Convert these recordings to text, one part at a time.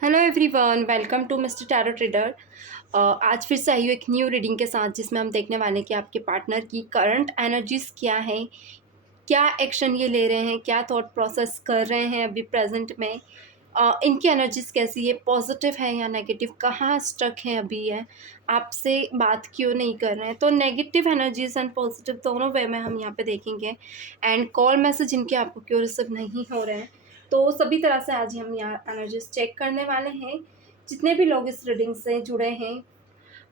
Hello everyone, welcome to mister Tarot Trader. आज फिर से आई हूँ एक न्यू रीडिंग के साथ, जिसमें हम देखने वाले हैं कि आपके पार्टनर की करंट एनर्जीज क्या है, क्या एक्शन ये ले रहे हैं, क्या थॉट प्रोसेस कर रहे हैं अभी प्रेजेंट में। इनकी एनर्जीज कैसी है, पॉजिटिव है या नेगेटिव, कहाँ स्टक है अभी है, आपसे बात क्यों नहीं कर रहे हैं। तो नेगेटिव एनर्जीज एंड पॉजिटिव दोनों वे में हम यहाँ पे देखेंगे। एंड कॉल मैसेज इनके आपको क्यों रिसीव नहीं हो रहे हैं, तो सभी तरह से आज हम यहाँ एनर्जीज चेक करने वाले हैं। जितने भी लोग इस रीडिंग से जुड़े हैं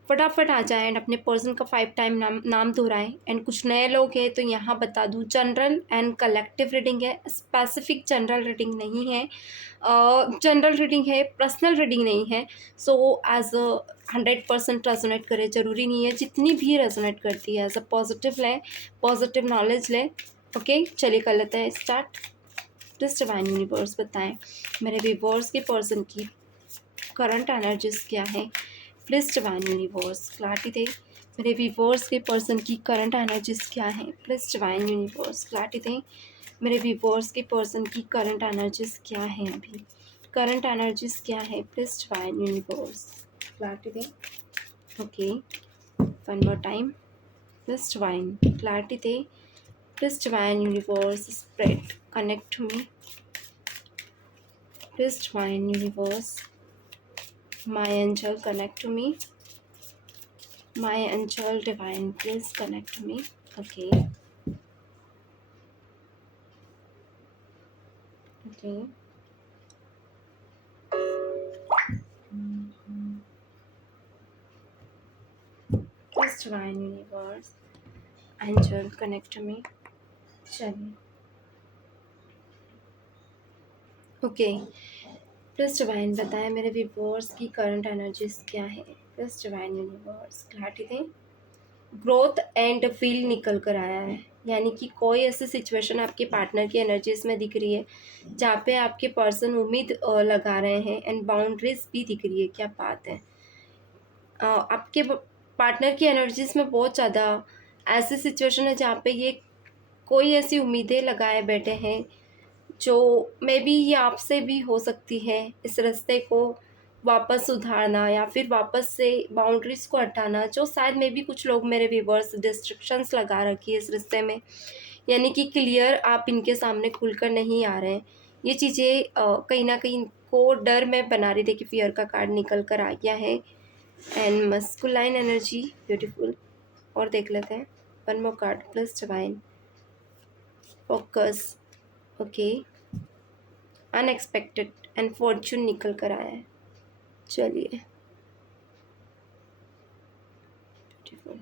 फटाफट आ जाएं एंड अपने पर्सन का 5 टाइम नाम दोहराएं। एंड कुछ नए लोग हैं तो यहाँ बता दूँ, जनरल एंड कलेक्टिव रीडिंग है, स्पेसिफिक जनरल रीडिंग नहीं है। जनरल रीडिंग है, पर्सनल रीडिंग नहीं है। सो एज 100% रेजोनेट करे ज़रूरी नहीं है, जितनी भी रेजोनेट करती है एज अ पॉजिटिव लें, पॉजिटिव नॉलेज लें। ओके, चलिए कर लेते हैं स्टार्ट। प्लीज डिवाइन यूनिवर्स बताएं मेरे व्यूअर्स के पर्सन की करंट एनर्जीज क्या है। प्लीज डिवाइन यूनिवर्स क्लैरिटी दे मेरे व्यूअर्स के पर्सन की करंट एनर्जीज क्या है। प्लीज डिवाइन यूनिवर्स क्लैरिटी दे मेरे व्यूअर्स के पर्सन की करंट एनर्जीज क्या है, अभी करंट एनर्जीज क्या है। प्लीज डिवाइन यूनिवर्स क्लैरिटी दे। Okay, one more time. Please divine clarity दे। Please divine universe spread connect to me. Please divine universe my angel connect to me, my angel divine please connect to me. Okay, okay, please divine universe angel connect to me. चलिए, okay, please divine बताएं मेरे viewers की current energies क्या है। Please divine universe clarity दें। Growth and feel निकल कर आया है, यानी कि कोई ऐसी सिचुएशन आपके पार्टनर की एनर्जीज में दिख रही है जहाँ पे आपके पर्सन उम्मीद लगा रहे हैं एंड बाउंड्रीज भी दिख रही है। क्या बात है, आपके पार्टनर की एनर्जीज में बहुत ज़्यादा ऐसी सिचुएशन है जहाँ पे ये कोई ऐसी उम्मीदें लगाए बैठे हैं जो मे बी ये आपसे भी हो सकती है। इस रास्ते को वापस सुधारना या फिर वापस से बाउंड्रीज को हटाना, जो शायद मे बी कुछ लोग मेरे व्यूअर्स डिस्ट्रिक्शंस लगा रखी है इस रिश्ते में, यानी कि क्लियर आप इनके सामने खुलकर नहीं आ रहे हैं। ये चीज़ें कहीं ना कहीं को डर में बना रही थी कि फियर का कार्ड निकल कर आ गया है। And masculine energy beautiful. और देख लेते हैं one more card. Plus divine focus. Okay, unexpected and Fortune निकल कर आया है। चलिए, ब्यूटीफुल।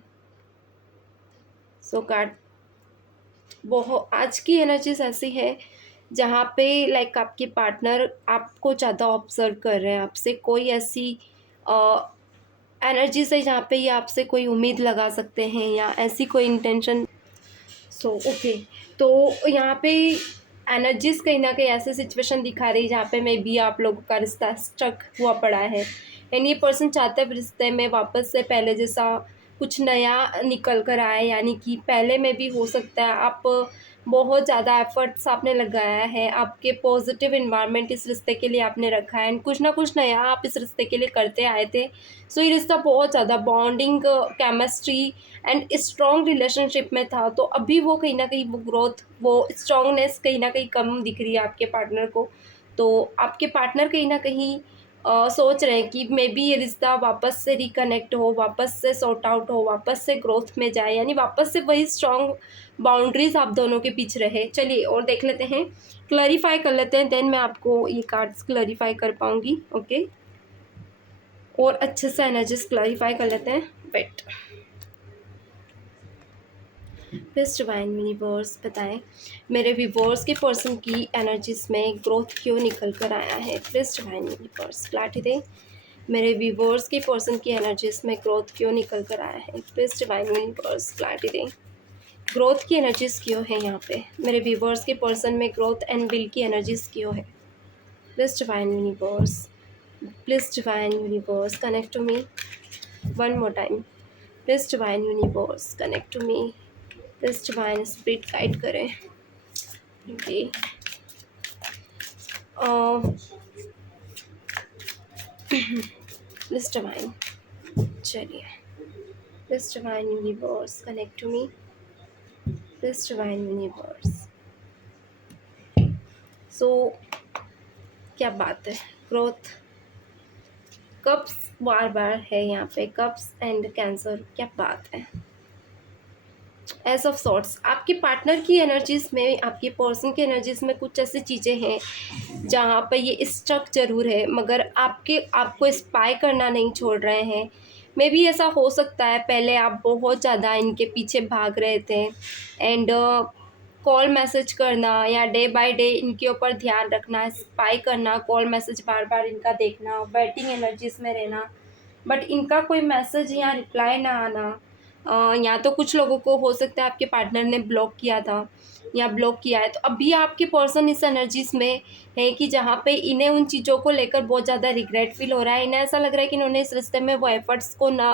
सो कार्ड बहुत आज की एनर्जीज ऐसी है जहाँ पे लाइक आपके पार्टनर आपको ज़्यादा ऑब्जर्व कर रहे हैं, आपसे कोई ऐसी एनर्जीज है जहाँ पे ये आपसे कोई उम्मीद लगा सकते हैं या ऐसी कोई इंटेंशन। सो ओके, तो यहाँ पे एनर्जीज कहीं ना कहीं ऐसे सिचुएशन दिखा रही है जहाँ पे मे बी आप लोगों का रिश्ता स्टक हुआ पड़ा है एंड ये पर्सन चाहते हैं रिश्ते में वापस से पहले जैसा कुछ नया निकल कर आए। यानी कि पहले में भी हो सकता है आप बहुत ज़्यादा एफर्ट्स आपने लगाया है, आपके पॉजिटिव इन्वायरमेंट इस रिश्ते के लिए आपने रखा है एंड कुछ ना कुछ नया आप इस रिश्ते के लिए करते आए थे। सो ये रिश्ता बहुत ज़्यादा bonding, chemistry and strong relationship में था। तो अभी वो कहीं ना कहीं वो ग्रोथ, वो स्ट्रॉन्गनेस कहीं ना कहीं कम दिख रही है आपके पार्टनर को। तो आपके पार्टनर कहीं ना कहीं सोच रहे हैं कि मे बी ये रिश्ता वापस से रिकनेक्ट हो, वापस से सॉर्ट आउट हो, वापस से ग्रोथ में जाए, यानी वापस से वही स्ट्रॉन्ग बाउंड्रीज आप दोनों के बीच रहे। चलिए और देख लेते हैं, क्लैरिफाई कर लेते हैं, देन मैं आपको ये कार्ड्स क्लैरिफाई कर पाऊँगी। ओके, और अच्छे से एनर्जीज क्लैरिफाई कर लेते हैं। वेट, प्लीज डिवाइन यूनिवर्स बताएं मेरे व्यूअर्स के पर्सन की एनर्जीज में ग्रोथ क्यों निकल कर आया है। प्लीज डिवाइन यूनिवर्स क्लैरिटी दें मेरे व्यूअर्स के पर्सन की एनर्जीज में ग्रोथ क्यों निकल कर आया है। प्लीज डिवाइन यूनिवर्स क्लैरिटी दें ग्रोथ की एनर्जीज क्यों है यहाँ पे, मेरे व्यूअर्स के पर्सन में ग्रोथ एंड विल की एनर्जीज क्यों है। Please divine universe, please divine universe connect to me one more time. Please divine universe connect to me, please divine spirit guide करें। ओके, प्लीज डिवाइन, चलिए please divine universe connect to me, please divine universe. So क्या बात है, growth cups बार बार है यहाँ पे, cups and cancer, क्या बात है। एस ऑफ सॉर्ट्स, आपके पार्टनर की एनर्जीज में, आपके पर्सन की एनर्जीज में कुछ ऐसी चीज़ें हैं जहाँ पे ये स्ट्रक जरूर है, मगर आपको स्पाई करना नहीं छोड़ रहे हैं। मे बी ऐसा हो सकता है पहले आप बहुत ज़्यादा इनके पीछे भाग रहे थे, एंड कॉल मैसेज करना या डे बाय डे इनके ऊपर ध्यान रखना, स्पाई करना, कॉल मैसेज बार बार इनका देखना, वेटिंग एनर्जीज में रहना, बट इनका कोई मैसेज या रिप्लाई ना आना। या तो कुछ लोगों को हो सकता है आपके पार्टनर ने ब्लॉक किया था या ब्लॉक किया है, तो अभी आपके पर्सन इस एनर्जीज में है कि जहाँ पे इन्हें उन चीज़ों को लेकर बहुत ज़्यादा रिग्रेट फील हो रहा है। इन्हें ऐसा लग रहा है कि इन्होंने इस रिश्ते में वो एफर्ट्स को ना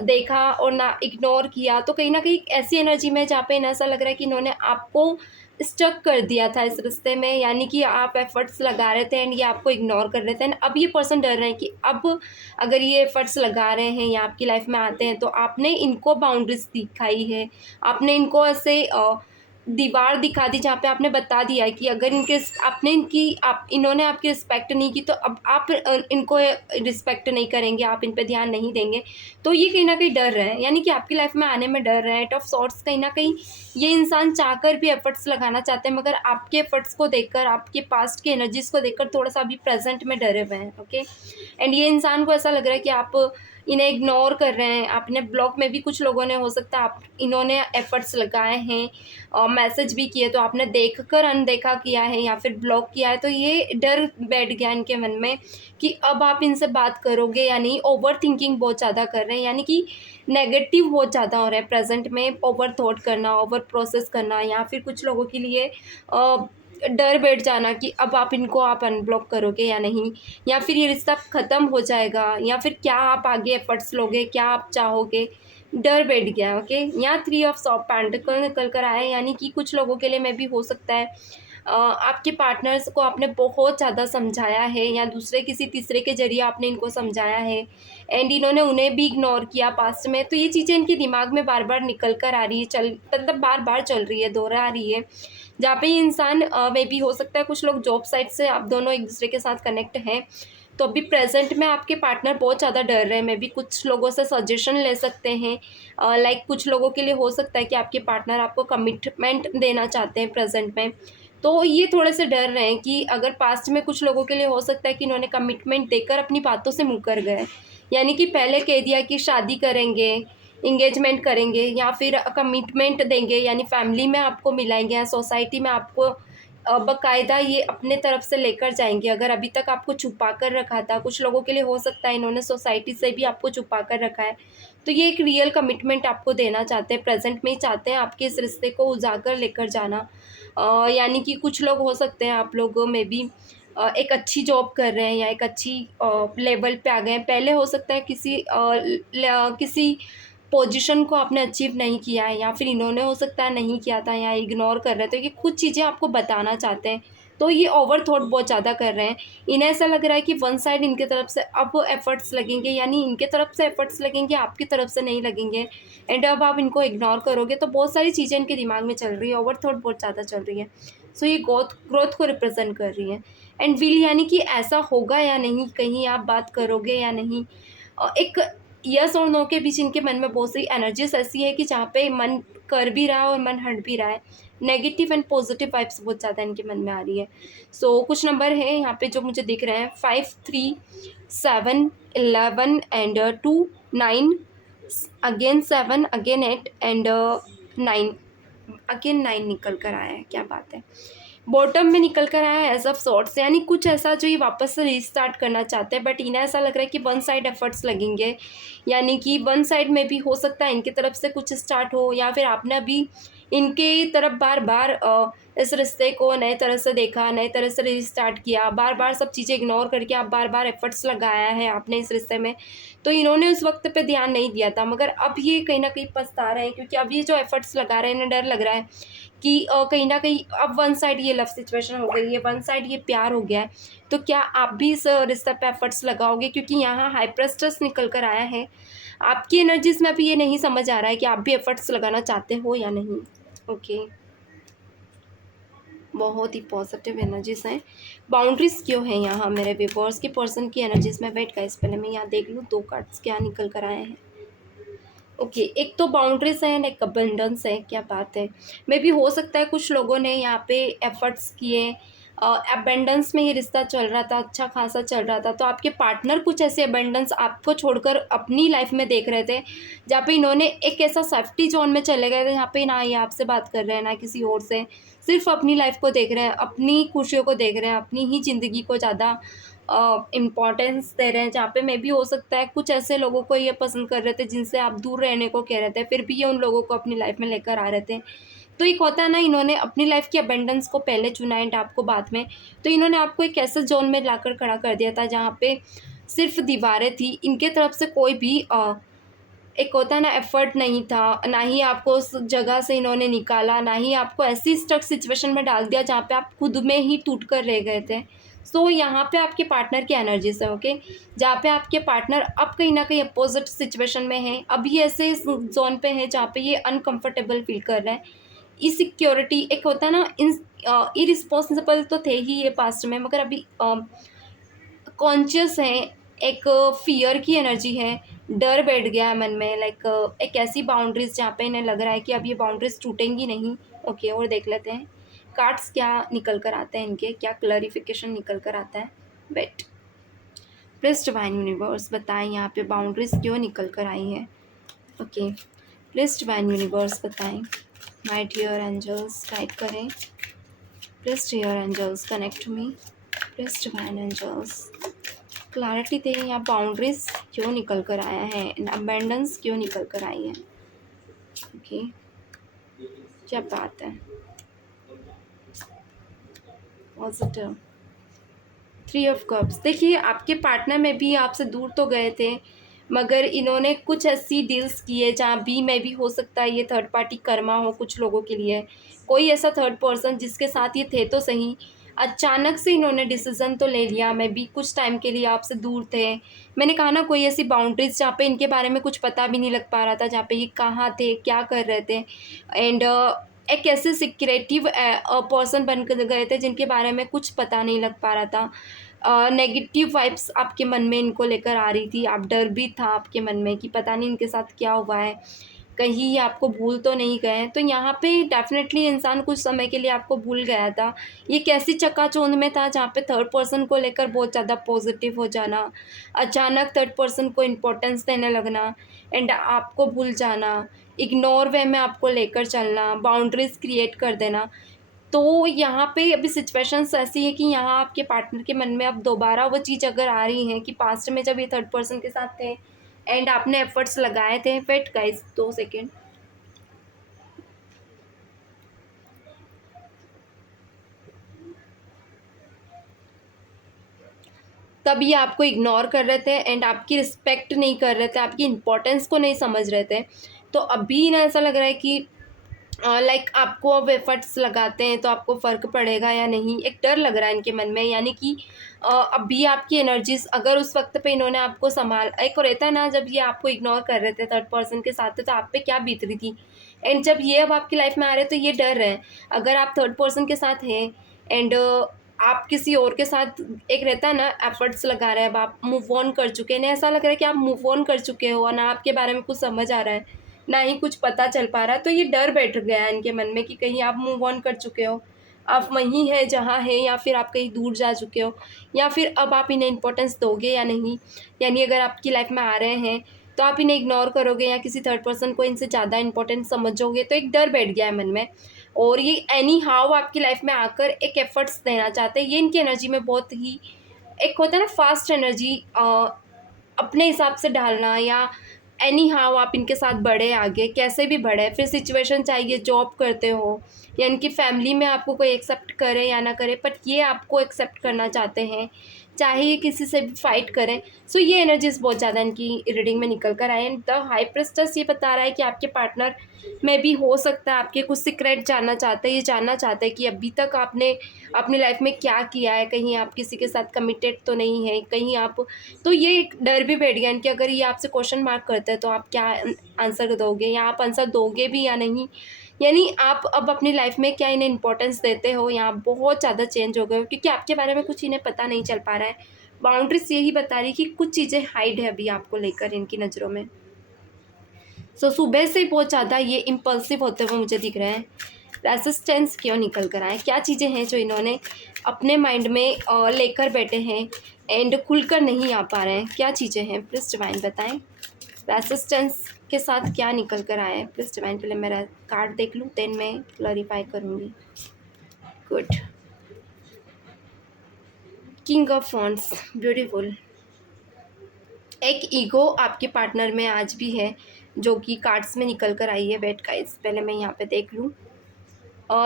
देखा और ना इग्नोर किया, तो कहीं ना कहीं ऐसी एनर्जी में जहाँ पे इन्हें ऐसा लग रहा है कि इन्होंने आपको स्टक कर दिया था इस रिश्ते में, यानी कि आप एफर्ट्स लगा रहे थे एंड ये आपको इग्नोर कर रहे थे। एंड अब ये पर्सन डर रहे हैं कि अब अगर ये एफर्ट्स लगा रहे हैं या आपकी लाइफ में आते हैं तो आपने इनको बाउंड्रीज दिखाई है, आपने इनको ऐसे दीवार दिखा दी जहाँ पे आपने बता दिया है कि अगर इन्होंने आपकी रिस्पेक्ट नहीं की तो अब आप इनको रिस्पेक्ट नहीं करेंगे, आप इन पे ध्यान नहीं देंगे। तो ये कहीं ना कहीं डर रहे हैं, यानी कि आपकी लाइफ में आने में डर रहे हैं। एट ऑफ सॉर्ट्स, कहीं ना कहीं ये इंसान चाहकर भी एफर्ट्स लगाना चाहते हैं, मगर आपके एफर्ट्स को देखकर, आपके पास्ट की एनर्जीज को देखकर थोड़ा सा अभी प्रेजेंट में डरे हुए हैं। ओके, एंड ये इंसान को ऐसा लग रहा है कि आप इन्हें इग्नोर कर रहे हैं। आपने ब्लॉक में भी कुछ लोगों ने, हो सकता है आप इन्होंने एफर्ट्स लगाए हैं और मैसेज भी किए तो आपने देखकर अनदेखा किया है या फिर ब्लॉक किया है, तो ये डर बैठ गया इनके मन में कि अब आप इनसे बात करोगे या नहीं। ओवर थिंकिंग बहुत ज़्यादा कर रहे हैं, यानी कि नेगेटिव बहुत ज़्यादा हो रहा है प्रेजेंट में, ओवर थॉट करना, ओवर प्रोसेस करना, या फिर कुछ लोगों के लिए डर बैठ जाना कि अब आप अनब्लॉक करोगे या नहीं, या फिर ये रिश्ता ख़त्म हो जाएगा, या फिर क्या आप आगे एफर्ट्स लोगे, क्या आप चाहोगे, डर बैठ गया। ओके, यहाँ 3 ऑफ सॉप पेंटिकल निकल कर आए, यानी कि कुछ लोगों के लिए मैं भी हो सकता है आपके पार्टनर्स को आपने बहुत ज़्यादा समझाया है या दूसरे किसी तीसरे के जरिए आपने इनको समझाया है एंड इन्होंने उन्हें भी इग्नोर किया पास्ट में, तो ये चीज़ें इनके दिमाग में बार बार निकल कर आ रही है, मतलब बार बार चल रही है, दोहरा रही है, जहाँ पे ये इंसान में भी हो सकता है कुछ लोग जॉब साइट से आप दोनों एक दूसरे के साथ कनेक्ट हैं, तो अभी प्रेजेंट में आपके पार्टनर बहुत ज़्यादा डर रहे हैं। मैं भी कुछ लोगों से सजेशन ले सकते हैं, लाइक कुछ लोगों के लिए हो सकता है कि आपके पार्टनर आपको कमिटमेंट देना चाहते हैं प्रेजेंट में, तो ये थोड़े से डर रहे हैं कि अगर पास्ट में कुछ लोगों के लिए हो सकता है कि इन्होंने कमिटमेंट देकर अपनी बातों से मुकर गए, यानी कि पहले कह दिया कि शादी करेंगे, इंगेजमेंट करेंगे या फिर कमिटमेंट देंगे, यानी फैमिली में आपको मिलाएंगे या सोसाइटी में आपको बाकायदा ये अपने तरफ से लेकर जाएंगे। अगर अभी तक आपको छुपा कर रखा था, कुछ लोगों के लिए हो सकता है इन्होंने सोसाइटी से भी आपको छुपा कर रखा है, तो ये एक रियल कमिटमेंट आपको देना चाहते हैं, प्रेजेंट में ही चाहते हैं आपके इस रिश्ते को उजागर लेकर जाना। यानी कि कुछ लोग हो सकते हैं आप लोगों में भी एक अच्छी जॉब कर रहे हैं या एक अच्छी लेवल पे आ गए हैं, पहले हो सकता है किसी पोजीशन को आपने अचीव नहीं किया है या फिर इन्होंने हो सकता है नहीं किया था या इग्नोर कर रहे थे, कि कुछ चीज़ें आपको बताना चाहते हैं, तो ये ओवर थॉट बहुत ज़्यादा कर रहे हैं। इन्हें ऐसा लग रहा है कि वन साइड इनके तरफ से अब एफर्ट्स लगेंगे, यानी इनके तरफ से एफर्ट्स लगेंगे, आपकी तरफ से नहीं लगेंगे, एंड अब आप इनको इग्नोर करोगे, तो बहुत सारी चीज़ें इनके दिमाग में चल रही है, ओवर थॉट बहुत ज़्यादा चल रही है। सो ये ग्रोथ को रिप्रेजेंट कर रही है। एंड विल, यानी कि ऐसा होगा या नहीं, कहीं आप बात करोगे या नहीं, एक यस और नो के बीच इनके मन में बहुत सी एनर्जीज ऐसी है कि जहाँ पे मन कर भी रहा है और मन हट भी रहा है, नेगेटिव एंड पॉजिटिव वाइब्स बहुत ज़्यादा इनके मन में आ रही है। सो कुछ नंबर हैं यहाँ पे जो मुझे दिख रहे हैं, 5, 3, 7, 11 and 2, 9, again 7, again 8 and 9, again 9 निकल कर आया है, क्या बात है। बॉटम में निकल कर आया है एज ऑफ सॉर्ट्स, यानी कुछ ऐसा जो ये वापस से रीस्टार्ट करना चाहते हैं, बट इन्हें ऐसा लग रहा है कि वन साइड एफर्ट्स लगेंगे, यानी कि वन साइड में भी हो सकता है इनकी तरफ से कुछ स्टार्ट हो या फिर आपने अभी इनके तरफ बार बार इस रिश्ते को नए तरह से देखा, नए तरह से रीस्टार्ट किया, बार-बार सब चीज़ें इग्नोर करके आप बार-बार एफ़र्ट्स लगाया है आपने इस रिश्ते में, तो इन्होंने उस वक़्त पे ध्यान नहीं दिया था। मगर अब ये कहीं न कहीं पछता रहे हैं, क्योंकि अब ये जो एफ़र्ट्स लगा रहे हैं, इन्हें डर लग रहा है कि कहीं न कहीं अब वन साइड ये लव सिचुएशन हो गई है, वन साइड ये प्यार हो गया है। तो क्या आप भी इस रिश्ते पे एफ़र्ट्स लगाओगे? क्योंकि यहाँ हाई प्रेस्टिज निकल कर आया है। आपकी एनर्जीज़ में अभी ये नहीं समझ आ रहा है कि आप भी एफ़र्ट्स लगाना चाहते हो या नहीं। ओके, बहुत ही पॉजिटिव एनर्जीज़ हैं। बाउंड्रीज़ क्यों हैं यहाँ मेरे व्यूअर्स की पर्सन की एनर्जीज़ में? वेट गाइस, पहले मैं यहाँ देख लूँ 2 कार्ड्स क्या निकल कर आए हैं। ओके, एक तो बाउंड्रीज़ है एंड एक अबंडेंस है, क्या बात है। मे बी हो सकता है कुछ लोगों ने यहाँ पे एफर्ट्स किए, अबंडेंस में ये रिश्ता चल रहा था, अच्छा खासा चल रहा था, तो आपके पार्टनर कुछ ऐसे अबंडेंस आपको छोड़कर अपनी लाइफ में देख रहे थे, जहाँ पे इन्होंने एक ऐसा सेफ्टी जोन में चले गए थे, जहाँ पे ना ये आपसे बात कर रहे हैं ना किसी और से, सिर्फ अपनी लाइफ को देख रहे हैं, अपनी खुशियों को देख रहे हैं, अपनी ही ज़िंदगी को ज़्यादा इम्पोर्टेंस दे रहे हैं, जहाँ पे मे बी हो सकता है कुछ ऐसे लोगों को ये पसंद कर रहे थे जिनसे आप दूर रहने को कह रहे थे, फिर भी ये उन लोगों को अपनी लाइफ में लेकर आ रहे थे। तो एक होता है ना, इन्होंने अपनी लाइफ की अबंडेंस को पहले चुना एंड आपको बाद में, तो इन्होंने आपको एक ऐसे जोन में लाकर खड़ा कर दिया था जहाँ पे सिर्फ दीवारें थी, इनके तरफ से कोई भी एक होता है ना एफर्ट नहीं था, ना ही आपको उस जगह से इन्होंने निकाला, ना ही आपको ऐसी स्टक सिचुएशन में डाल दिया जहाँ पे आप खुद में ही टूट कर रह गए थे। सो यहाँ पे आपके पार्टनर की एनर्जीज है, ओके, जहाँ पे आपके पार्टनर अब कहीं ना कहीं अपोजिट सिचुएशन में है, अभी ऐसे जोन पे है जहाँ पे ये अनकंफर्टेबल फील कर रहा है, इसिक्योरिटी, एक होता है ना इन इरिस्पॉन्सिबल तो थे ही ये पास्ट में, मगर अभी कॉन्शियस हैं, एक फ़ियर की एनर्जी है, डर बैठ गया है मन में, लाइक एक ऐसी बाउंड्रीज़ जहाँ पे इन्हें लग रहा है कि अब ये बाउंड्रीज़ टूटेंगी नहीं। ओके, और देख लेते हैं कार्ड्स क्या निकल कर आते हैं, इनके क्या क्लैरिफिकेशन निकल कर आता है। वेट, प्लीज़ डिवाइन यूनिवर्स बताएं यहाँ पे बाउंड्रीज़ क्यों निकल कर आई हैं। ओके, प्लीज़ डिवाइन यूनिवर्स बताएं, माय डियर एंजल्स गाइड करें, please dear angels connect to me, please divine angels clarity दे, यहाँ बाउंड्रीज क्यों निकल कर आया है, अबेंडेंस क्यों निकल कर आई है। ओके, क्या बात है। पॉजिटिव 3 ऑफ कप्स, देखिए आपके पार्टनर में भी आपसे दूर तो गए थे, मगर इन्होंने कुछ ऐसी डील्स की है जहाँ भी में भी हो सकता है ये थर्ड पार्टी कर्मा हो कुछ लोगों के लिए, कोई ऐसा थर्ड पर्सन जिसके साथ ये थे तो सही, अचानक से इन्होंने डिसीजन तो ले लिया, मैं भी कुछ टाइम के लिए आपसे दूर थे। मैंने कहा ना, कोई ऐसी बाउंड्रीज जहाँ पे इनके बारे में कुछ पता भी नहीं लग पा रहा था, जहाँ पे ये कहाँ थे, क्या कर रहे थे, एंड एक ऐसे सिक्रेटिव पर्सन बन कर गए थे जिनके बारे में कुछ पता नहीं लग पा रहा था। नेगेटिव वाइब्स आपके मन में इनको लेकर आ रही थी, आप डर भी था आपके मन में कि पता नहीं इनके साथ क्या हुआ है, कहीं ये आपको भूल तो नहीं गए हैं। तो यहाँ पे डेफिनेटली इंसान कुछ समय के लिए आपको भूल गया था। ये कैसी चकाचौंध में था जहाँ पे थर्ड पर्सन को लेकर बहुत ज़्यादा पॉजिटिव हो जाना, अचानक थर्ड पर्सन को इम्पोर्टेंस देने लगना एंड आपको भूल जाना, इग्नोर वे में आपको लेकर चलना, बाउंड्रीज़ क्रिएट कर देना। तो यहाँ पे अभी सिचुएशंस ऐसी है कि यहाँ आपके पार्टनर के मन में अब दोबारा वो चीज़ अगर आ रही है कि पास्ट में जब ये थर्ड पर्सन के साथ थे एंड आपने एफर्ट्स लगाए थे। वेट गाइस 2 सेकेंड, तब ये आपको इग्नोर कर रहे थे एंड आपकी रिस्पेक्ट नहीं कर रहे थे, आपकी इम्पोर्टेंस को नहीं समझ रहे थे। तो अभी ना ऐसा लग रहा है कि लाइक आपको अब एफर्ट्स लगाते हैं तो आपको फ़र्क पड़ेगा या नहीं, एक डर लग रहा है इनके मन में, यानी कि अभी आपकी एनर्जीज अगर उस वक्त पे इन्होंने आपको संभाल, एक और रहता है ना जब ये आपको इग्नोर कर रहे थे थर्ड पर्सन के साथ, तो आप पे क्या बीत रही थी, एंड जब ये अब आपकी लाइफ में आ रहे हैं तो ये डर है, अगर आप थर्ड पर्सन के साथ हैं एंड आप किसी और के साथ, एक रहता है ना एफर्ट्स लगा रहे हैं, अब आप मूव ऑन कर चुके हैं ना, ऐसा लग रहा है कि आप मूव ऑन कर चुके हो और ना आपके बारे में कुछ समझ आ रहा है, ना ही कुछ पता चल पा रहा है। तो ये डर बैठ गया है इनके मन में कि कहीं आप मूव ऑन कर चुके हो, आप वहीं हैं जहाँ हैं, या फिर आप कहीं दूर जा चुके हो, या फिर अब आप इन्हें इम्पोर्टेंस दोगे या नहीं, यानी अगर आपकी लाइफ में आ रहे हैं तो आप इन्हें इग्नोर करोगे या किसी थर्ड पर्सन को इनसे ज़्यादा इंपॉर्टेंट समझोगे। तो एक डर बैठ गया है मन में, और ये एनी हाउ आपकी लाइफ में आकर एक एफर्ट्स देना चाहते हैं। ये इनकी एनर्जी में बहुत ही एक होता है ना फास्ट एनर्जी, अपने हिसाब से डालना, या एनी हाउ आप इनके साथ बढ़े आगे, कैसे भी बढ़े, फिर सिचुएशन चाहिए, जॉब करते हो या इनकी फैमिली में आपको कोई एक्सेप्ट करे या ना करे, बट ये आपको एक्सेप्ट करना चाहते हैं, चाहे ये किसी से भी फाइट करें। सो ये एनर्जीज बहुत ज़्यादा इनकी रीडिंग में निकल कर आए हैं। द हाई प्रिस्टेस ये बता रहा है कि आपके पार्टनर में भी हो सकता है आपके कुछ सीक्रेट जानना चाहते हैं, ये जानना चाहते हैं कि अभी तक आपने अपनी लाइफ में क्या किया है, कहीं आप किसी के साथ कमिटेड तो नहीं है, कहीं आप, तो ये एक डर भी बैठ गया कि अगर ये आपसे क्वेश्चन मार्क करते हैं तो आप क्या आंसर दोगे, या आप आंसर दोगे भी या नहीं, यानी आप अब अपनी लाइफ में क्या इन्हें इंपॉर्टेंस देते हो, या आप बहुत ज़्यादा चेंज हो गए हो, क्योंकि आपके बारे में कुछ इन्हें पता नहीं चल पा रहा है। बाउंड्रीज यही बता रही कि कुछ चीज़ें हाइड है अभी आपको लेकर इनकी नज़रों में। सो सुबह से बहुत ज़्यादा ये इम्पल्सिव होते हुए मुझे दिख रहे हैं। रेसिस्टेंस क्यों निकल कर आए, क्या चीज़ें हैं जो इन्होंने अपने माइंड में लेकर बैठे हैं एंड खुलकर नहीं आ पा रहे हैं, क्या चीज़ें हैं, प्लीज़ डिवाइन बताएं। रेसिस्टेंस के साथ क्या निकल कर आए हैं, प्लीज़ डिवाइन। पहले मेरा कार्ड देख लूँ, देन मैं क्लैरिफाई करूँगी। Good, king of wands, beautiful. एक ईगो आपके पार्टनर में आज भी है जो कि कार्ड्स में निकल कर आई है। वेट गाइस, पहले मैं यहाँ पे देख लूँ।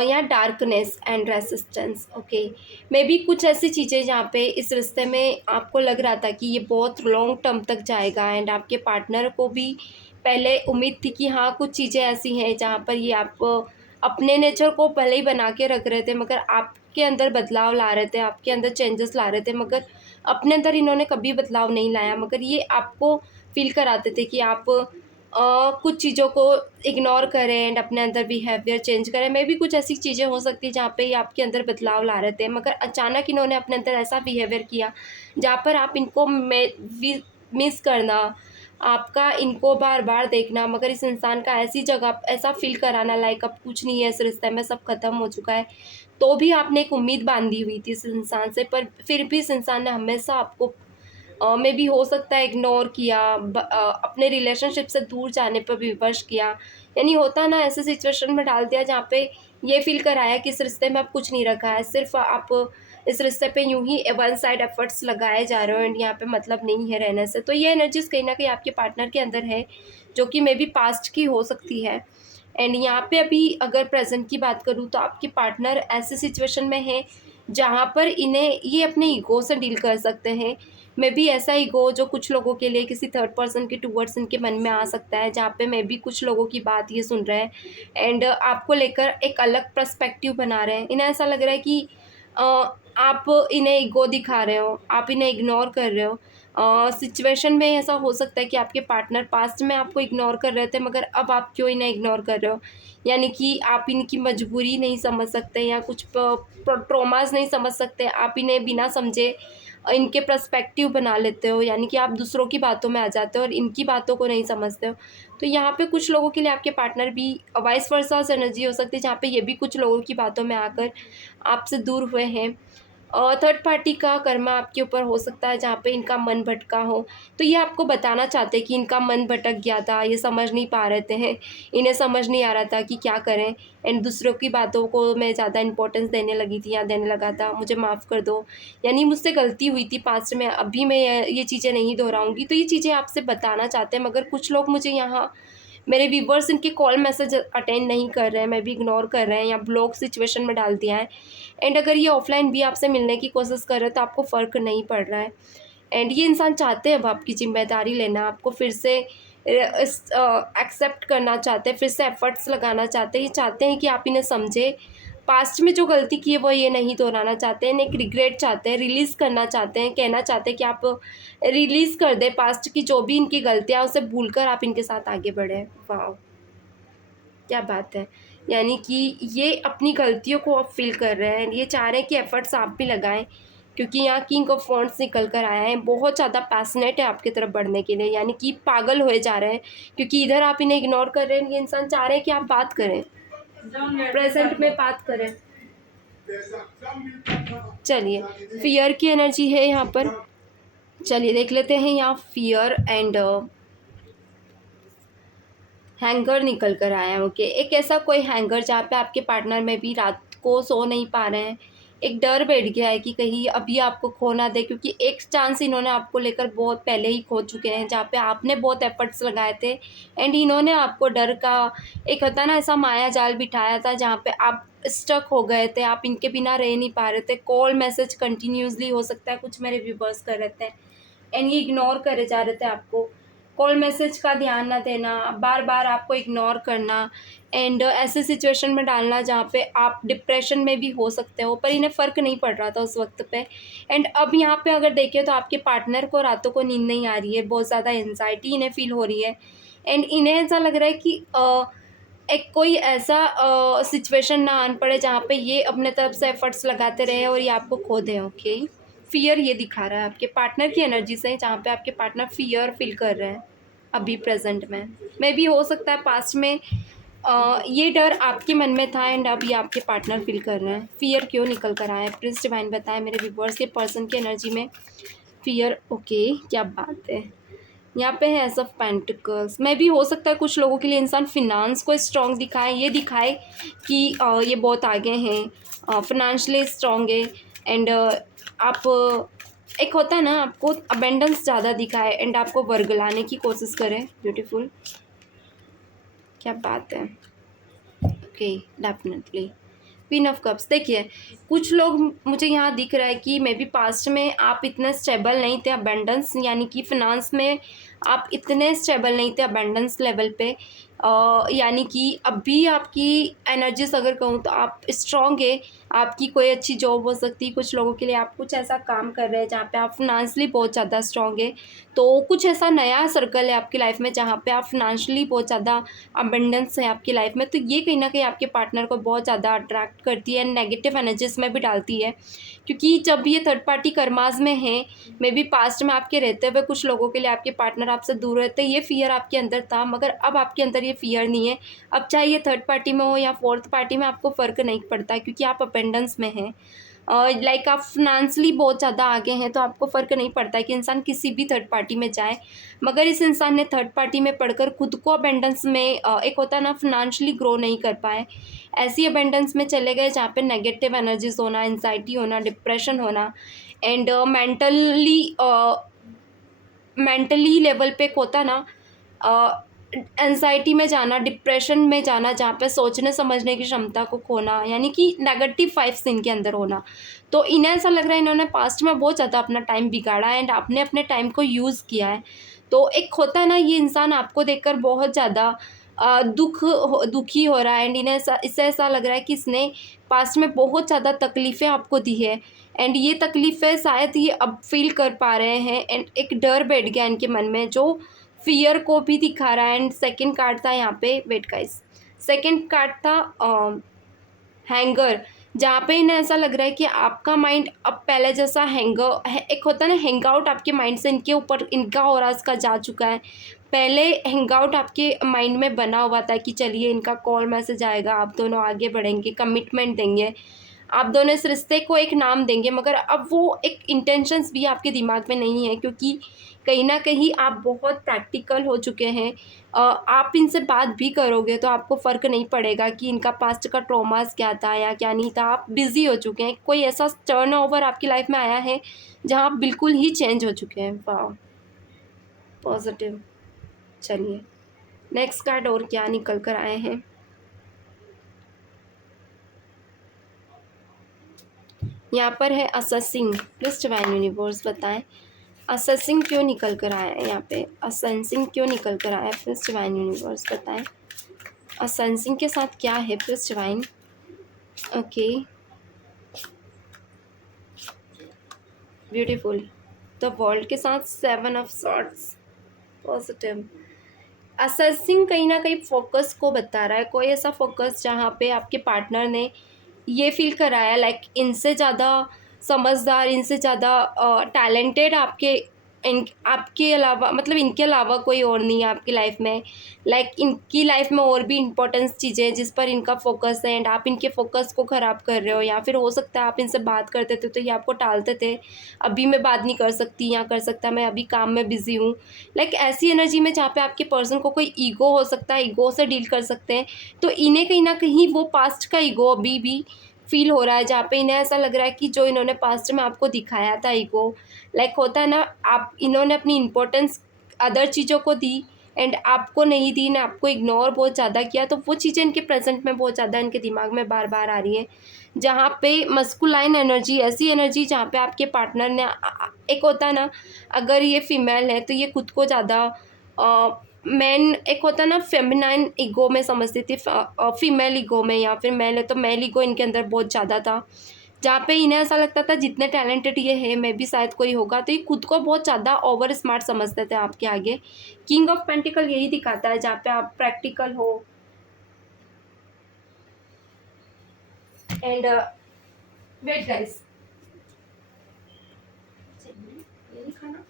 या darkness and resistance, okay. May be कुछ ऐसी चीज़ें जहाँ पे इस रिश्ते में आपको लग रहा था कि ये बहुत लॉन्ग टर्म तक जाएगा, एंड आपके पार्टनर को भी पहले उम्मीद थी कि हाँ कुछ चीज़ें ऐसी हैं जहाँ पर ये आप अपने नेचर को पहले ही बना के रख रहे थे, मगर आपके अंदर बदलाव ला रहे थे, आपके अंदर चेंजेस ला रहे थे, मगर अपने अंदर इन्होंने कभी बदलाव नहीं लाया, मगर ये आपको फील कराते थे कि आप कुछ चीज़ों को इग्नोर करें एंड अपने अंदर बिहेवियर चेंज करें। मे भी कुछ ऐसी चीज़ें हो सकती हैं जहाँ पे ये आपके अंदर बदलाव ला रहे थे, मगर अचानक इन्होंने अपने अंदर ऐसा बिहेवियर किया जहाँ पर आप इनको मिस करना, आपका इनको बार बार देखना, मगर इस इंसान का ऐसी जगह ऐसा फील कराना लाइक अब कुछ नहीं है इस रिश्ते में, सब खत्म हो चुका है। तो भी आपने एक उम्मीद बांधी हुई थी इस इंसान से, पर फिर भी इस इंसान ने हमेशा आपको मे बी हो सकता है इग्नोर किया, अपने रिलेशनशिप से दूर जाने पर भी विवश किया, यानी होता ना ऐसे सिचुएशन में डाल दिया जहाँ पे ये फील कराया कि इस रिश्ते में अब कुछ नहीं रखा है, सिर्फ आप इस रिश्ते पे यूं ही वन साइड एफर्ट्स लगाए जा रहे हो एंड यहाँ पे मतलब नहीं है रहने से। तो ये एनर्जीज कहीं ना कहीं आपके पार्टनर के अंदर है जो कि मे बी पास्ट की हो सकती है। एंड यहाँ पे अभी अगर प्रेजेंट की बात करूँ तो आपके पार्टनर ऐसे सिचुएशन में है जहाँ पर इन्हें ये अपने ईगो से डील कर सकते हैं। मे बी ऐसा ईगो जो कुछ लोगों के लिए किसी थर्ड पर्सन के टूवर्ड्स इनके मन में आ सकता है, जहाँ पे मे बी कुछ लोगों की बात ये सुन रहे हैं एंड आपको लेकर एक अलग पर्सपेक्टिव बना रहे हैं। इन्हें ऐसा लग रहा है कि आप इन्हें ईगो दिखा रहे हो, आप इन्हें इग्नोर कर रहे हो। सिचुएशन में ऐसा हो सकता है कि आपके पार्टनर पास्ट में आपको इग्नोर कर रहे थे, मगर अब आप क्यों इन्हें इग्नोर कर रहे हो, यानी कि आप इनकी मजबूरी नहीं समझ सकते या कुछ ट्रॉमास नहीं समझ सकते, आप इन्हें बिना समझे इनके पर्सपेक्टिव बना लेते हो, यानी कि आप दूसरों की बातों में आ जाते हो और इनकी बातों को नहीं समझते हो। तो यहाँ पे कुछ लोगों के लिए आपके पार्टनर भी वाइस वर्सा एनर्जी हो सकती है जहाँ पे ये भी कुछ लोगों की बातों में आकर आपसे दूर हुए हैं। थर्ड पार्टी का कर्मा आपके ऊपर हो सकता है जहाँ पे इनका मन भटका हो, तो ये आपको बताना चाहते हैं कि इनका मन भटक गया था, ये समझ नहीं पा रहे थे, इन्हें समझ नहीं आ रहा था कि क्या करें, एंड दूसरों की बातों को मैं ज़्यादा इंपॉर्टेंस देने लगी थी या देने लगा था, मुझे माफ़ कर दो, यानी मुझसे गलती हुई थी पास्ट में, अभी मैं ये चीज़ें नहीं दोहराऊँगी। तो ये चीज़ें आपसे बताना चाहते हैं, मगर कुछ लोग मुझे यहाँ मेरे व्यूवर्स इनके कॉल मैसेज अटेंड नहीं कर रहे हैं, मैं भी इग्नोर कर रहे हैं या ब्लॉक सिचुएशन में डाल दिया है। एंड अगर ये ऑफलाइन भी आपसे मिलने की कोशिश कर रहे हैं तो आपको फ़र्क नहीं पड़ रहा है। एंड ये इंसान चाहते हैं अब आपकी ज़िम्मेदारी लेना, आपको फिर से एक्सेप्ट करना चाहते हैं, फिर से एफर्ट्स लगाना चाहते हैं, ये चाहते हैं कि आप इन्हें समझें, पास्ट में जो गलती की है वो ये नहीं दोहराना चाहते हैं, एक रिग्रेट चाहते हैं, रिलीज़ करना चाहते हैं, कहना चाहते हैं कि आप रिलीज़ कर दें पास्ट की जो भी इनकी गलतियाँ, उसे भूलकर आप इनके साथ आगे बढ़ें। वाह, क्या बात है! यानी कि ये अपनी गलतियों को अब फ़ील कर रहे हैं, ये चाह रहे हैं कि एफ़र्ट्स आप भी लगाएँ, क्योंकि यहाँ किंग ऑफ वॉन्ड्स निकल कर आया है, बहुत ज़्यादा पैशनेट है आपकी तरफ बढ़ने के लिए, यानी कि पागल होए जा रहे हैं, क्योंकि इधर आप इन्हें इग्नोर कर रहे हैं, ये इंसान चाह रहे हैं कि आप बात करें, प्रेज़ेंट में बात करें। चलिए, फ़ियर की एनर्जी है यहाँ पर, चलिए देख लेते हैं यहाँ फ़ियर एंड हैंगर निकल कर आया है। ओके, एक ऐसा कोई हैंगर जहाँ पे आपके पार्टनर में भी रात को सो नहीं पा रहे हैं, एक डर बैठ गया है कि कहीं अभी आपको खो ना दे, क्योंकि एक चांस इन्होंने आपको लेकर बहुत पहले ही खो चुके हैं, जहाँ पे आपने बहुत एफर्ट्स लगाए थे एंड इन्होंने आपको डर का एक होता ना ऐसा माया जाल बिठाया था, जहाँ पे आप स्टक हो गए थे, आप इनके बिना रह नहीं पा रहे थे। कॉल मैसेज कंटिन्यूसली हो सकता है कुछ मेरे व्यूवर्स कर रहे थे एंड ये इग्नोर करे जा रहे थे आपको। कॉल मैसेज का ध्यान ना देना, बार बार आपको इग्नोर करना एंड ऐसे सिचुएशन में डालना जहाँ पे आप डिप्रेशन में भी हो सकते हो, पर इन्हें फ़र्क नहीं पड़ रहा था उस वक्त पे। एंड अब यहाँ पे अगर देखें तो आपके पार्टनर को रातों को नींद नहीं आ रही है, बहुत ज़्यादा एंजाइटी इन्हें फील हो रही है एंड इन्हें ऐसा लग रहा है कि एक कोई ऐसा सिचुएशन ना आन पड़े जहाँ पे ये अपने तरफ से एफर्ट्स लगाते रहे और ये आपको खो दें। ओके, फियर ये दिखा रहा है आपके पार्टनर की एनर्जी से, जहाँ पे आपके पार्टनर फियर फील कर रहे हैं अभी प्रेजेंट में। मे भी हो सकता है पास्ट में ये डर आपके मन में था एंड अब ये आपके पार्टनर फील कर रहे हैं। फियर क्यों निकल कर आया है प्लीज़ डिवाइन बताएं मेरे व्यूवर्स के पर्सन की एनर्जी में फियर। ओके, क्या बात है। यहाँ पे है एस ऑफ पेंटिकल्स। में भी हो सकता है कुछ लोगों के लिए इंसान फिनांस को स्ट्रॉन्ग दिखाए, ये दिखाए कि ये बहुत आगे हैं, फिनेंशियली स्ट्रॉन्ग है एंड आप एक होता है ना आपको अबेंडेंस ज़्यादा दिखाए एंड आपको वर्गलाने की कोशिश करें। ब्यूटीफुल, क्या बात है। Okay, definitely queen of cups. देखिए कुछ लोग मुझे यहाँ दिख रहा है कि मे बी पास्ट में आप इतने स्टेबल नहीं थे, अबेंडेंस यानी कि फिनांस में आप इतने स्टेबल नहीं थे अबेंडेंस लेवल पे, यानी कि अभी आपकी एनर्जीज अगर कहूँ तो आप स्ट्रॉन्ग है, आपकी कोई अच्छी जॉब हो सकती है। कुछ लोगों के लिए आप कुछ ऐसा काम कर रहे हैं जहाँ पे आप फिनेंशियली बहुत ज़्यादा स्ट्रॉन्ग है, तो कुछ ऐसा नया सर्कल है आपकी लाइफ में जहाँ पे आप फिनेंशियली बहुत ज़्यादा अबेंडेंस है आपकी लाइफ में, तो ये कहीं ना कहीं आपके पार्टनर को बहुत ज़्यादा अट्रैक्ट करती है, नेगेटिव एनर्जीज में भी डालती है। क्योंकि जब ये थर्ड पार्टी कर्माज में है, मे बी पास्ट में आपके रहते हुए कुछ लोगों के लिए आपके पार्टनर आपसे दूर रहते हैं, ये फियर आपके अंदर था, मगर अब आपके अंदर ये फियर नहीं है। अब चाहे ये थर्ड पार्टी में हो या फोर्थ पार्टी में, आपको फ़र्क नहीं पड़ता क्योंकि आप अपेंडेंस में हैं। लाइक आप फिनेंशियली बहुत ज़्यादा आगे हैं, तो आपको फ़र्क नहीं पड़ता है कि इंसान किसी भी थर्ड पार्टी में जाए। मगर इस इंसान ने थर्ड पार्टी में पढ़कर खुद को अबेंडेंस में एक होता है ना फिनेंशियली ग्रो नहीं कर पाए, ऐसी अबेंडेंस में चले गए जहाँ पे नेगेटिव एनर्जीज होना, एंजाइटी होना, डिप्रेशन होना एंड मेंटली लेवल पे एक होता ना एंजाइटी में जाना, डिप्रेशन में जाना, जहाँ पे सोचने समझने की क्षमता को खोना, यानी कि नेगेटिव वाइब्स इनके अंदर होना। तो इन्हें ऐसा लग रहा है इन्होंने पास्ट में बहुत ज़्यादा अपना टाइम बिगाड़ा है एंड आपने अपने टाइम को यूज़ किया है। तो एक होता है ना ये इंसान आपको देखकर बहुत ज़्यादा दुखी हो रहा है एंड इन्हें इससे ऐसा लग रहा है कि इसने पास्ट में बहुत ज़्यादा तकलीफ़ें आपको दी है एंड ये तकलीफ़ें शायद ये अब फील कर पा रहे हैं एंड एक डर बैठ गया इनके मन में जो फियर को भी दिखा रहा है। एंड सेकंड कार्ड था यहाँ पे, वेट गाइस, सेकंड कार्ड था हैंगर, जहाँ पे इन्हें ऐसा लग रहा है कि आपका माइंड अब पहले जैसा एक होता है ना हैंग आउट आपके माइंड से इनके ऊपर इनका और का जा चुका है। पहले हैंग आउट आपके माइंड में बना हुआ था कि चलिए इनका कॉल मैसेज आएगा, आप दोनों आगे बढ़ेंगे, कमिटमेंट देंगे, आप दोनों इस रिश्ते को एक नाम देंगे, मगर अब वो एक इंटेंशंस भी आपके दिमाग में नहीं है क्योंकि कहीं ना कहीं आप बहुत प्रैक्टिकल हो चुके हैं। आप इनसे बात भी करोगे तो आपको फ़र्क नहीं पड़ेगा कि इनका पास्ट का ट्रॉमास क्या था या क्या नहीं था, आप बिज़ी हो चुके हैं। कोई ऐसा टर्न ओवर आपकी लाइफ में आया है जहाँ आप बिल्कुल ही चेंज हो चुके हैं। वाह, पॉजिटिव। चलिए नेक्स्ट कार्ड और क्या निकल कर आए हैं। यहाँ पर है असेसिंग। प्लीज डिवाइन यूनिवर्स बताएं असेसिंग क्यों निकल कर आया है। यहाँ पे असेंसिंग क्यों निकल कर आया है, प्लीज डिवाइन यूनिवर्स बताएं असेंसिंग के साथ क्या है, please divine. Okay, beautiful. The world के साथ 7 ऑफ सॉर्ड्स, पॉजिटिव। असेसिंग कहीं ना कहीं फोकस को बता रहा है, कोई ऐसा फोकस जहाँ पे आपके पार्टनर ने ये फील कराया लाइक इनसे ज़्यादा समझदार, इनसे ज़्यादा टैलेंटेड आपके अलावा, मतलब इनके अलावा कोई और नहीं है आपकी लाइफ में। लाइक इनकी लाइफ में और भी इम्पोर्टेंट चीज़ें हैं जिस पर इनका फोकस है एंड आप इनके फोकस को ख़राब कर रहे हो, या फिर हो सकता है आप इनसे बात करते थे तो ये आपको टालते थे, अभी मैं बात नहीं कर सकती या कर सकता, मैं अभी काम में बिज़ी हूँ। लाइक ऐसी एनर्जी में जहाँ पे आपके पर्सन को कोई ईगो हो सकता है, ईगो से डील कर सकते हैं, तो इन्हें कहीं ना कहीं वो पास्ट का ईगो अभी भी फील हो रहा है, जहाँ पे इन्हें ऐसा लग रहा है कि जो इन्होंने पास्ट में आपको दिखाया था ईगो, लाइक होता है ना, आप इन्होंने अपनी इम्पोर्टेंस अदर चीज़ों को दी एंड आपको नहीं दी, ना आपको इग्नोर बहुत ज़्यादा किया, तो वो चीज़ें इनके प्रेजेंट में बहुत ज़्यादा इनके दिमाग में बार बार आ रही है, जहाँ पे मस्कुलाइन एनर्जी, ऐसी एनर्जी जहाँ पे आपके पार्टनर ने एक होता है ना, अगर ये फीमेल है तो ये खुद को ज़्यादा मैन, एक होता है ना फेमिनाइन ईगो में समझती थी, फीमेल ईगो में, या फिर मेल है तो मेल ईगो इनके अंदर बहुत ज़्यादा था, जहाँ पे इन्हें ऐसा लगता था जितने टैलेंटेड ये है मैं भी शायद कोई होगा, तो ये खुद को बहुत ज़्यादा ओवर स्मार्ट समझते थे आपके आगे। किंग ऑफ पेंटिकल यही दिखाता है, जहाँ पे आप प्रैक्टिकल हो एंड वेट गाइस, यही खाना,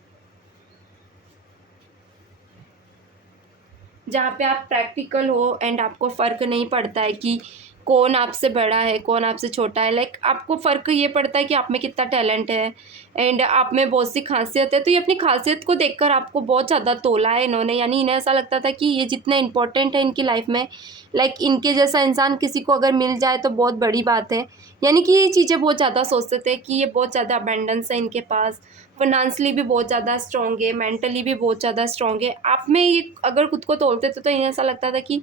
जहाँ पे आप प्रैक्टिकल हो एंड आपको फ़र्क नहीं पड़ता है कि कौन आपसे बड़ा है कौन आपसे छोटा है, लाइक आपको फ़र्क ये पड़ता है कि आप में कितना टैलेंट है एंड आप में बहुत सी खासियत है, तो ये अपनी खासियत को देखकर आपको बहुत ज़्यादा तोला है इन्होंने, यानी इन्हें ऐसा लगता था कि ये जितने इंपॉर्टेंट है इनकी लाइफ में, लाइक इनके जैसा इंसान किसी को अगर मिल जाए तो बहुत बड़ी बात है, यानी कि ये चीज़ें बहुत ज़्यादा सोचते थे कि ये बहुत ज़्यादा अबेंडेंस है इनके पास, फाइनेंशियली भी बहुत ज़्यादा स्ट्रॉन्ग है, मेंटली भी बहुत ज़्यादा स्ट्रॉन्ग है, आप में ये अगर खुद को तोलते थे तो इन्हें ऐसा लगता था कि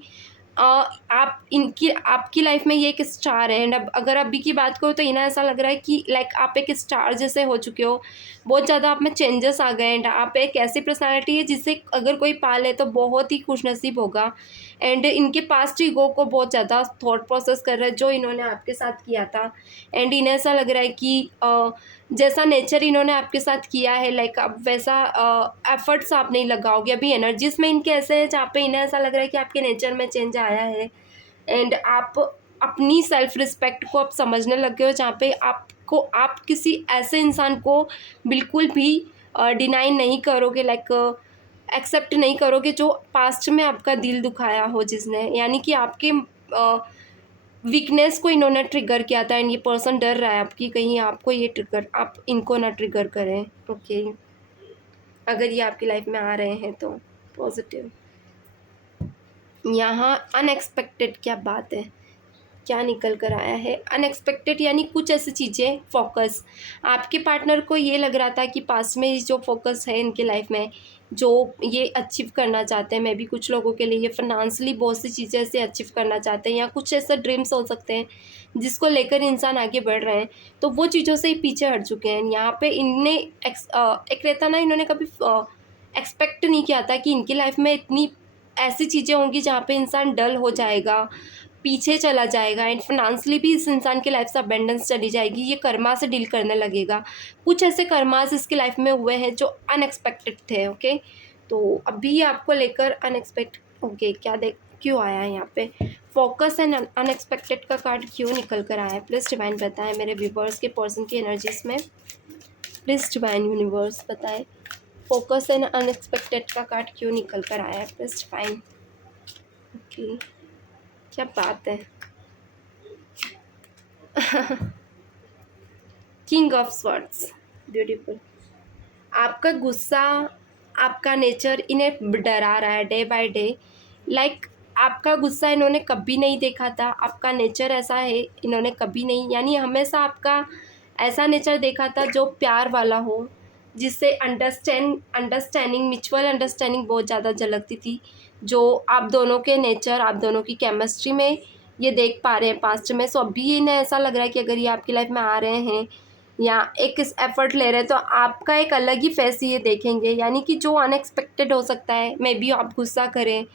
आप इनकी आपकी लाइफ में ये एक स्टार है एंड अब अगर अभी की बात करूँ तो इन्हें ऐसा लग रहा है कि लाइक आप एक स्टार जैसे हो चुके हो, बहुत ज़्यादा आप में चेंजेस आ गए एंड आप एक ऐसी पर्सनालिटी है जिसे अगर कोई पाले तो बहुत ही खुशनसीब होगा, एंड इनके पास्ट ईगो को बहुत ज़्यादा थॉट प्रोसेस कर रहा है जो इन्होंने आपके साथ किया था, एंड इन्हें ऐसा लग रहा है कि जैसा नेचर इन्होंने आपके साथ किया है लाइक अब वैसा एफर्ट्स आप नहीं लगाओगे, अभी एनर्जीज में इनके ऐसे हैं जहाँ पे इन्हें ऐसा लग रहा है कि आपके नेचर में चेंज आया है एंड आप अपनी सेल्फ रिस्पेक्ट को अब समझने लग गए हो, जहाँ पे आपको आप किसी ऐसे इंसान को बिल्कुल भी डिनाई नहीं करोगे, लाइक एक्सेप्ट नहीं करोगे जो पास्ट में आपका दिल दुखाया हो जिसने, यानी कि आपके वीकनेस को इन्होंने ट्रिगर किया था एंड ये पर्सन डर रहा है आपकी कहीं आपको ये ट्रिगर आप इनको ना ट्रिगर करें। ओके, अगर ये आपकी लाइफ में आ रहे हैं तो पॉजिटिव। यहाँ अनएक्सपेक्टेड क्या बात है, क्या निकल कर आया है अनएक्सपेक्टेड, यानी कुछ ऐसी चीज़ें फोकस, आपके पार्टनर को ये लग रहा था कि पास्ट में जो फोकस है इनकी लाइफ में जो ये अचीव करना चाहते हैं, मे बी कुछ लोगों के लिए ये फाइनेंशियली बहुत सी चीज़ें ऐसे अचीव करना चाहते हैं या कुछ ऐसा ड्रीम्स हो सकते हैं जिसको लेकर इंसान आगे बढ़ रहे हैं, तो वो चीज़ों से ही पीछे हट चुके हैं। यहाँ पे इनने एक रहता ना, इन्होंने कभी एक्सपेक्ट नहीं किया था कि इनकी लाइफ में इतनी ऐसी चीज़ें होंगी जहाँ पे इंसान डल हो जाएगा, पीछे चला जाएगा एंड फाइनेंशियली भी इस इंसान की लाइफ से अबेंडेंस चली जाएगी, ये कर्मा से डील करने लगेगा। कुछ ऐसे कर्मास इसकी लाइफ में हुए हैं जो अनएक्सपेक्टेड थे। ओके, तो अभी आपको लेकर अनएक्सपेक्ट, ओके क्या देख क्यों आया है यहाँ पे फोकस एंड अनएक्सपेक्टेड का कार्ड क्यों निकल कर आया है, प्लीज़ डिवाइन बताएं मेरे व्यूवर्स के पर्सन की एनर्जीज में, प्लीज़ डिवाइन यूनिवर्स बताएं फोकस एंड अनएक्सपेक्टेड का कार्ड क्यों निकल कर आया है, प्लीज़ डिवाइन। ओके, क्या बात है किंग ऑफ स्वॉर्ड्स, ब्यूटीफुल। आपका गुस्सा, आपका नेचर इन्हें डरा रहा है डे बाय डे, लाइक आपका गुस्सा इन्होंने कभी नहीं देखा था, आपका नेचर ऐसा है इन्होंने कभी नहीं, यानी हमेशा आपका ऐसा नेचर देखा था जो प्यार वाला हो, जिससे अंडरस्टैंडिंग म्यूचुअल अंडरस्टैंडिंग बहुत ज़्यादा झलकती थी, जो आप दोनों के नेचर आप दोनों की केमिस्ट्री में ये देख पा रहे हैं पास्ट में। सो अभी इन्हें ऐसा लग रहा है कि अगर ये आपकी लाइफ में आ रहे हैं या एक इस एफर्ट ले रहे हैं तो आपका एक अलग ही फेस ये देखेंगे, यानी कि जो अनएक्सपेक्टेड हो सकता है, मे बी आप गुस्सा करें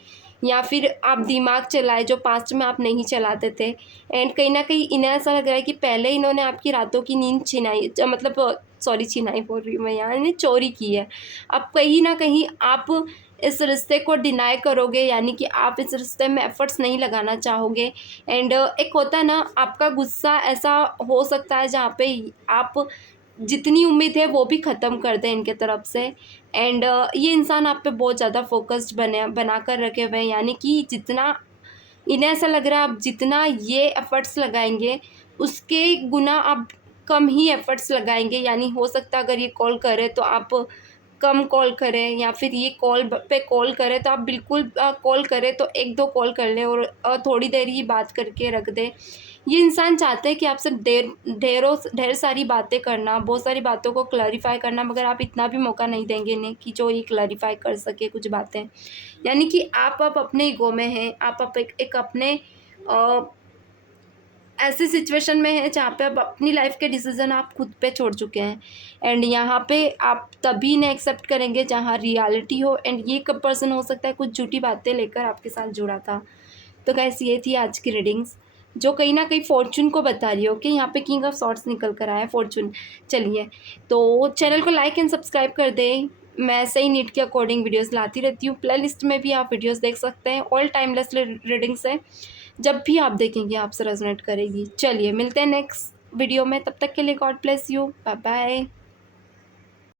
या फिर आप दिमाग चलाए जो पास्ट में आप नहीं चलाते थे, एंड कहीं ना कहीं इन्हें ऐसा लग रहा है कि पहले इन्होंने आपकी रातों की नींद छिनाई, मतलब सॉरी छिनाई बोल रही हूँ मैं, यहाँ इन्हें चोरी की है। अब कहीं ना कहीं आप इस रिश्ते को डिनाई करोगे, यानी कि आप इस रिश्ते में एफर्ट्स नहीं लगाना चाहोगे, एंड एक होता है ना आपका गुस्सा ऐसा हो सकता है जहाँ पे आप जितनी उम्मीद है वो भी ख़त्म कर दें इनके तरफ से, एंड ये इंसान आप पे बहुत ज़्यादा फोकस्ड बना कर रखे हुए हैं, यानी कि जितना इन्हें ऐसा लग रहा है आप जितना ये एफर्ट्स लगाएंगे उसके गुना आप कम ही एफर्ट्स लगाएंगे, यानी हो सकता है अगर ये कॉल करे तो आप कम कॉल करें, या फिर ये कॉल पे कॉल करें तो आप बिल्कुल कॉल करें तो एक दो कॉल कर लें और थोड़ी देर ही बात करके रख दें, ये इंसान चाहते हैं कि आपसे ढेर सारी बातें करना, बहुत सारी बातों को क्लैरिफ़ाई करना, मगर आप इतना भी मौका नहीं देंगे इन्हें कि जो ये क्लैरिफ़ाई कर सके कुछ बातें। यानी कि आप अब अपने ईगो में हैं, आप एक अपने अ, ऐसी सिचुएशन में हैं जहाँ पे अब अपनी लाइफ़ के डिसीज़न आप खुद पे छोड़ चुके हैं, एंड यहाँ पे आप तभी इन्हें एक्सेप्ट करेंगे जहाँ रियलिटी हो, एंड ये कब पर्सन हो सकता है कुछ झूठी बातें लेकर आपके साथ जुड़ा था। तो गाइस ये थी आज की रीडिंग्स, जो कहीं न कहीं फॉर्च्यून को बता रही हो कि यहाँ पे किंग ऑफ सॉर्ड्स निकल कर आया है फॉर्च्यून। चलिए, तो चैनल को लाइक एंड सब्सक्राइब कर दें। मैं ऐसे ही नीट के अकॉर्डिंग वीडियोस लाती रहती हूँ। प्लेलिस्ट में भी आप वीडियोस देख सकते हैं। ऑल टाइमलेस रीडिंग्स है, जब भी आप देखेंगे आपसे रेजोनेट करेगी। चलिए मिलते हैं नेक्स्ट वीडियो में, तब तक के लिए God bless you, bye bye.